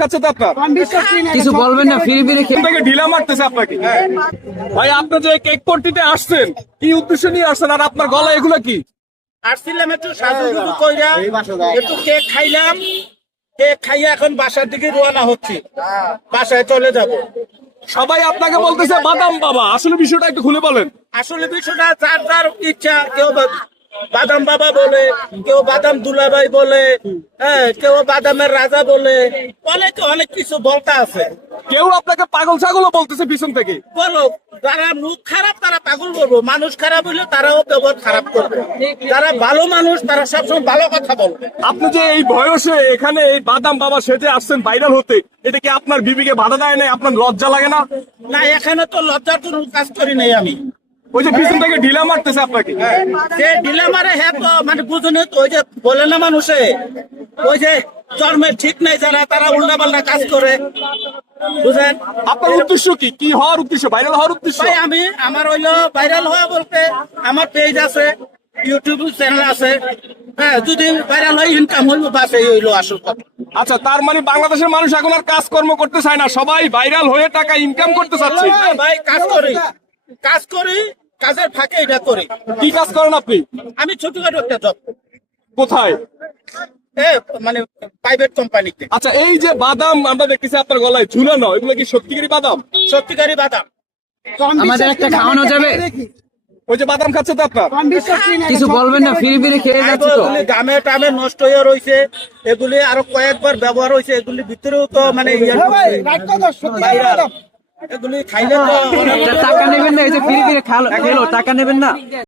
খাচ্ছে তো আপনার? কিছু বলবেন না ফিরে ফিরে থেকে ঢিলা মারতেছে আপনাকে। ভাই আপনি যে কেক পট্টিতে আসছেন কি উদ্দেশ্য নিয়ে আসছেন আর আপনার গলা এগুলো কি? আসছিলাম একটু সাজুগুজু কইরা একটু কেক খাইলাম। কেক খাইয়া এখন বাসার দিকে রওনা হচ্ছি। বাসায় চলে যাব। সবাই আপনাকে বলতেছে বাদাম বাবা। আসলে বিষয়টা একটু খুলে বলেন। আসলে বিষয়টা যার যার ইচ্ছা কেউ বাদাম বাবা বলে কেউ বাদাম দুলাভাই বলে হ্যাঁ কেউ বাদামের রাজা বলে অনেক অনেক কিছু বলতে আছে। কেউ আপনাকে পাগল ছাগলও বলতেছে পিছন থেকে। বলো যারা মুখ খারাপ তারা পাগল বলব। মানুষ খারাপ হলে তারাও ব্যবহার খারাপ করবে। যারা ভালো মানুষ তারা সবসময় ভালো কথা বলবে। আপনি যে এই বয়সে এখানে এই বাদাম বাবা সেজে আসছেন ভাইরাল হতে এটা কি আপনার বিবিকে বাধা দেয় নাই? আপনার লজ্জা লাগে না? না এখানে তো লজ্জার কোনো কাজ করি নাই আমি। ওই যে পিছন থেকে ঢিলা মারতেছে আপনাকে। যে ডিলামারে হ্যাঁ তো মানে বুঝুনি তো ওই যে বলে না মানুষে ওই যে জন্মের ঠিক নাই যারা তারা উল্টা পাল্টা কাজ করে। বুঝেন? আপনার উদ্দেশ্য কি? কি হওয়ার উদ্দেশ্য? ভাইরাল হওয়ার উদ্দেশ্য? ভাই আমি আমার হইল ভাইরাল হওয়া বলতে আমার পেজ আছে ইউটিউব চ্যানেল আছে। হ্যাঁ যদি ভাইরাল হয় ইনকাম হইল বাস এই হইল আসল কথা। আচ্ছা তার মানে বাংলাদেশের মানুষ এখন আর কাজকর্ম করতে চায় না। সবাই ভাইরাল হয়ে টাকা ইনকাম করতে চাচ্ছে। হ্যাঁ, ভাই কাজ করি। কাজ করি কাজের ফাঁকে এটা করি। কি কাজ করেন আপনি? আমি ছোটখাটো একটা জব কোথায়? এ মানে প্রাইভেট কোম্পানিতে আচ্ছা এই যে বাদাম আমরা দেখতেছি আপনার গলায় ঝুলানো এগুলো কি সত্যিকারই বাদাম? সত্যিকারী বাদাম। আমাদের একটা খাওয়ানো যাবে। ওই যে বাদাম খাচ্ছে তো আপনার? কিছু বলবেন না ফিরে ফিরে খেয়ে যাচ্ছে তো। গামে টামে নষ্ট হয়ে রয়েছে এগুলি আরও কয়েকবার ব্যবহার হয়েছে এগুলি ভিতরেও তো মানে তো টাকা নেবেন না এই যে ফিরে ফিরে খালো খেলো টাকা নেবেন না?